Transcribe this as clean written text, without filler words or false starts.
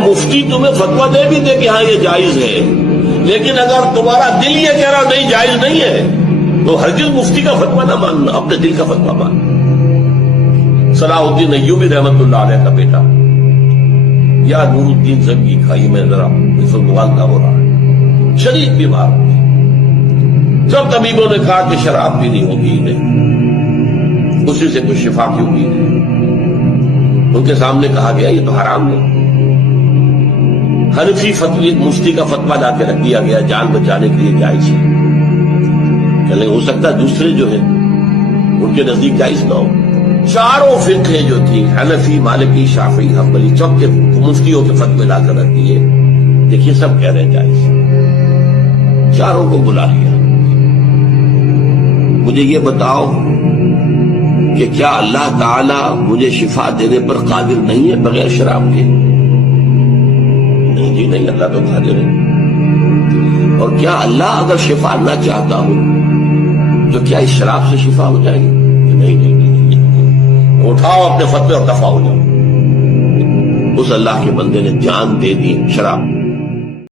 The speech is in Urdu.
مفتی تمہیں فتویٰ دے بھی دے کہ ہاں یہ جائز ہے، لیکن اگر تمہارا دل یہ کہہ رہا نہیں جائز نہیں ہے تو ہرگز مفتی کا فتویٰ نہ ماننا، اپنے دل کا فتویٰ ماننا۔ صلاح الدین ایوبی رحمت اللہ علیہ کا بیٹا یا نور الدین زنگی کا، یہ میں ذرا اس وقت موالدہ ہو رہا ہے، شدید بیمار ہوئے، سب طبیبوں نے کہا کہ شراب پینی ہوگی نہیں، اسی سے کچھ شفا کی امید ہے۔ ان کے سامنے کہا گیا یہ تو حرام ہے۔ حنفی فتوی مفتی کا فتویٰ لا کے رکھ دیا گیا، جان بچانے کے لیے جائز ہے، چلے ہو سکتا ہے دوسرے جو ہیں ان کے نزدیک جائز نہ ہو۔ چاروں فرقے جو تھی، حنفی، مالکی، شافعی، حنبلی، سب کے مفتیوں کے فتوے لا کر رکھ دیے، دیکھیے سب کہہ رہے ہیں جائز، چاروں کو بلا لیا۔ مجھے یہ بتاؤ کہ کیا اللہ تعالی مجھے شفا دینے پر قادر نہیں ہے بغیر شراب کے؟ نہیں جی نہیں، اللہ تو قادر ہے۔ اور کیا اللہ اگر شفا نہ چاہتا ہو تو کیا اس شراب سے شفا ہو جائے گی؟ نہیں نہیں نہیں، اٹھاؤ اپنے فتوے اور دفع ہو جاؤ۔ اس اللہ کے بندے نے جان دے دی شراب